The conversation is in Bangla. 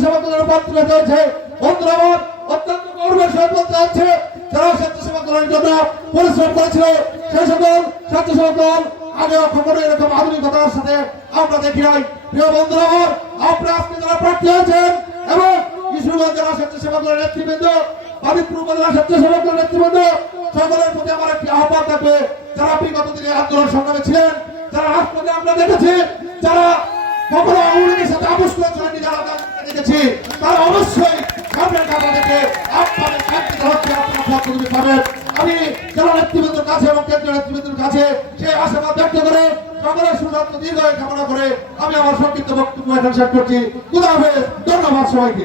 আধুনিক স্বেচ্ছাসেবক দলের রূপান্তরিত হয়েছে বন্ধুরা, আমার অত্যন্ত গৌরবের সহিত বলতে হচ্ছে যারা স্বেচ্ছাসেবক দলের জন্য পরিশ্রম করেছিল, সেই সকল স্বেচ্ছাসেবক দল আগে কখনো এরকম আধুনিকতার সাথে আমরা দেখি নাই। প্রিয় বন্ধুরা, আমার আপনারা আন্দোলন সংগ্রামে ছিলেন, যারা রাজপথে আমরা দেখেছি, যারা কখনো সাথে আপোষ করেছিলেন যারা তার অবশ্যই আমি জেলা কাছে এবং কেন্দ্রীয় কাছে সেই আশাবাদ ব্যক্ত করে সকলের সুস্বাস্থ্য দীর্ঘ কামনা করে আমি আমার সংক্ষিপ্ত বক্তব্য এখানে শেষ করছি। ধন্যবাদ সবাইকে।